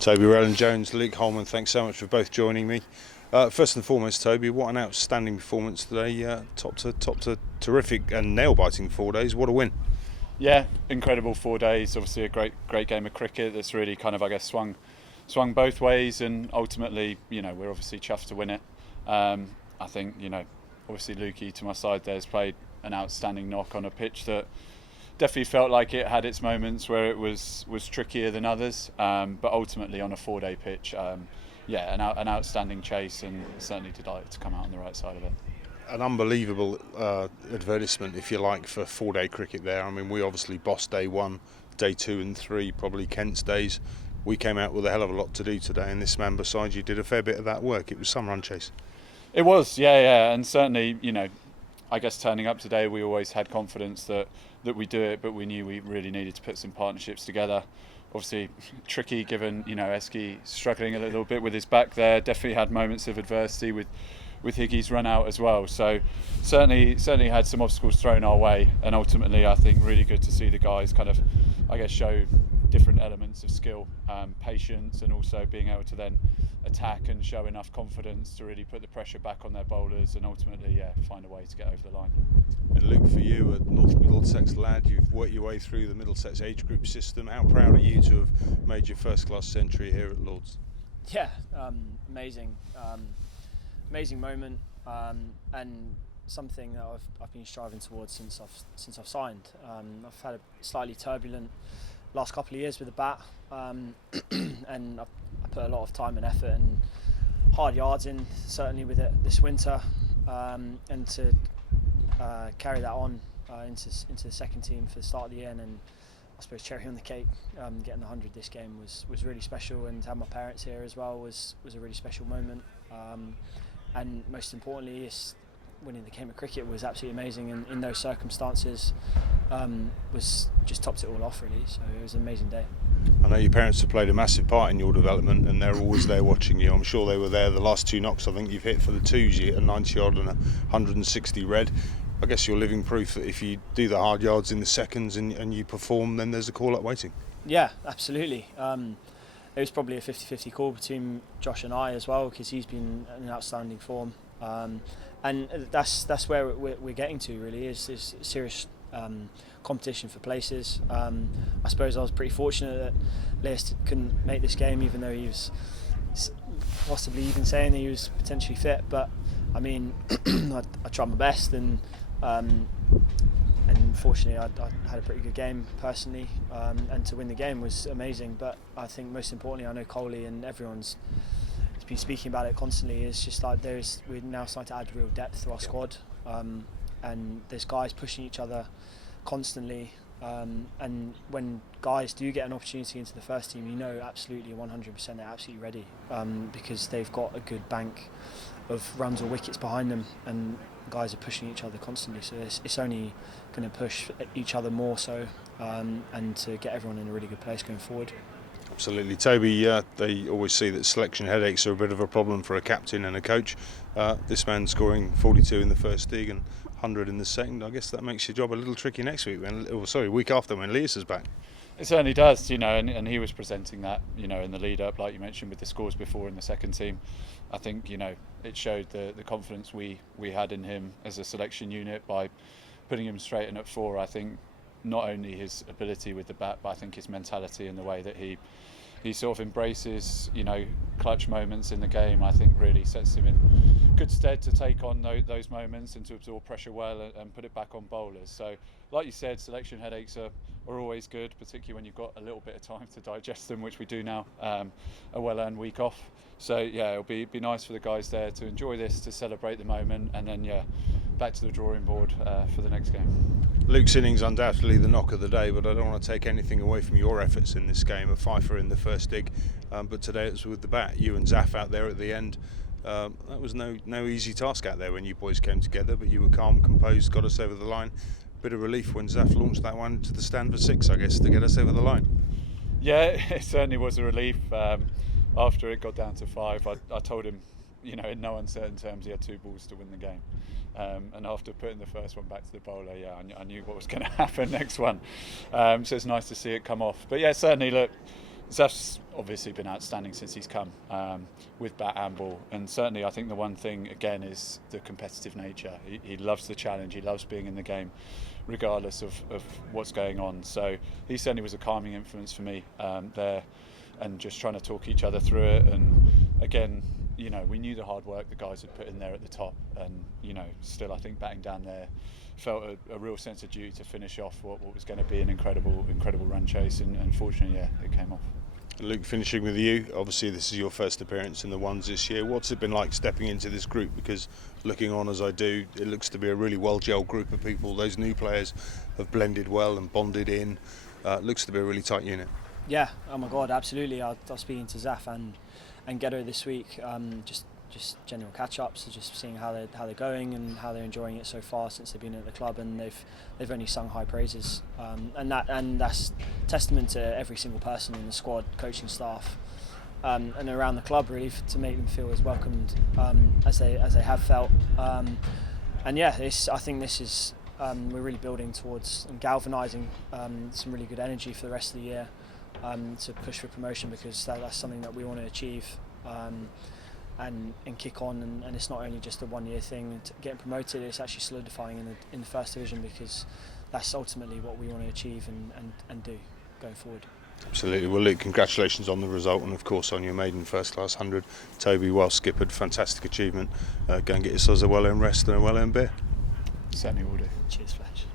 Toby Roland-Jones, Luke Hollman, thanks so much for both joining me. First and foremost, Toby, what an outstanding performance today. Top to terrific and nail-biting 4 days. What a win. Yeah, incredible 4 days. Obviously a great game of cricket that's really kind of, I guess, swung both ways, and ultimately, we're obviously chuffed to win it. I think, obviously Lukey to my side there has played an outstanding knock on a pitch that definitely felt like it had its moments where it was trickier than others, but ultimately on a 4-day pitch, an outstanding chase, and certainly delighted to come out on the right side of it. An unbelievable advertisement, if you like, for 4-day cricket there. I mean, we obviously bossed day 1, day 2 and 3, probably Kent's days. We came out with a hell of a lot to do today, and this man beside you did a fair bit of that work. It was some run chase. It was, yeah, and certainly, I guess turning up today, we always had confidence that we do it, but we knew we really needed to put some partnerships together. Obviously tricky given, Eski struggling a little bit with his back there, definitely had moments of adversity with Higgy's run out as well. So certainly had some obstacles thrown our way, and ultimately I think really good to see the guys kind of, I guess, show different elements of skill, patience, and also being able to then attack and show enough confidence to really put the pressure back on their bowlers, and ultimately find a way to get over the line. And Luke, for you, a North Middlesex lad, you've worked your way through the Middlesex age group system. How proud are you to have made your first class century here at Lord's? Yeah, amazing moment, and something that I've been striving towards since I've signed. I've had a slightly turbulent last couple of years with the bat, and I put a lot of time and effort and hard yards in, certainly with it this winter, and to carry that on into the second team for the start of the year, and then I suppose cherry on the cake, getting the 100 this game was really special, and to have my parents here as well was a really special moment, and most importantly, winning the game of cricket was absolutely amazing, and in those circumstances was just topped it all off really. So it was an amazing day. I know your parents have played a massive part in your development, and they're always there watching you. I'm sure they were there the last 2 knocks I think you've hit for the twos. You hit a 90 odd and a 160 red. I guess you're living proof that if you do the hard yards in the seconds and you perform, then there's a call up waiting. Yeah, absolutely. It was probably a 50-50 call between Josh and I as well, because he's been in outstanding form, and that's where we're getting to really, is serious competition for places. I suppose I was pretty fortunate that Lewis couldn't make this game, even though he was possibly even saying that he was potentially fit, but I mean I tried my best, and fortunately I had a pretty good game personally, and to win the game was amazing. But I think most importantly, I know Coley and everyone's been speaking about it constantly, is just like we're now starting to add real depth to our squad, and there's guys pushing each other constantly, and when guys do get an opportunity into the first team, absolutely 100% they're absolutely ready, because they've got a good bank of runs or wickets behind them, and guys are pushing each other constantly, so it's only going to push each other more so, and to get everyone in a really good place going forward. Absolutely. Toby, they always see that selection headaches are a bit of a problem for a captain and a coach. This man scoring 42 in the first dig and 100 in the second, I guess that makes your job a little tricky next week, week after when Lewis is back. It certainly does, and he was presenting that, in the lead up, like you mentioned, with the scores before in the second team. I think, it showed the confidence we had in him as a selection unit by putting him straight in at 4. I think not only his ability with the bat, but I think his mentality and the way that he sort of embraces, clutch moments in the game, I think really sets him in good stead to take on those moments and to absorb pressure well and put it back on bowlers. So, like you said, selection headaches are always good, particularly when you've got a little bit of time to digest them, which we do now, a well-earned week off. So yeah, it'll be nice for the guys there to enjoy this, to celebrate the moment, and then back to the drawing board for the next game. Luke's innings undoubtedly the knock of the day, but I don't want to take anything away from your efforts in this game. A fifer in the first dig, but today it was with the bat. You and Zaf out there at the end. That was no easy task out there when you boys came together, but you were calm, composed, got us over the line. Bit of relief when Zaf launched that one to the stand for 6, I guess, to get us over the line. Yeah, it certainly was a relief. After it got down to 5, I told him, in no uncertain terms, he had 2 balls to win the game. And after putting the first one back to the bowler, I knew what was going to happen next one. So it's nice to see it come off. But yeah, certainly, look, Zaf's obviously been outstanding since he's come, with bat and ball, and certainly I think the one thing again is the competitive nature. He loves the challenge, he loves being in the game regardless of what's going on, so he certainly was a calming influence for me there, and just trying to talk each other through it. And again, you know, we knew the hard work the guys had put in there at the top, and you know, still I think batting down there felt a real sense of duty to finish off what was going to be an incredible run chase, and unfortunately, yeah, it came off. Luke, finishing with you, obviously this is your first appearance in the ones this year. What's it been like stepping into this group? Because looking on as I do, it looks to be a really well-gelled group of people. Those new players have blended well and bonded in. Looks to be a really tight unit. Yeah, oh my God, absolutely. I was speaking to Zaf and Ghetto this week, just general catch-ups, just seeing how they're going and how they're enjoying it so far since they've been at the club, and they've only sung high praises, and that's testament to every single person in the squad, coaching staff, and around the club really, to make them feel as welcomed as they have felt, and yeah, I think this is we're really building towards and galvanising some really good energy for the rest of the year, to push for promotion, because that's something that we want to achieve. And kick on, and it's not only just a 1 year thing. Getting promoted, it's actually solidifying in the first division, because that's ultimately what we want to achieve and do going forward. Absolutely. Well, Luke, congratulations on the result, and of course on your maiden first class 100. Toby, well skippered, fantastic achievement. Go and get yourselves a well-earned rest and a well-earned beer. Certainly will do. Cheers, Fletch.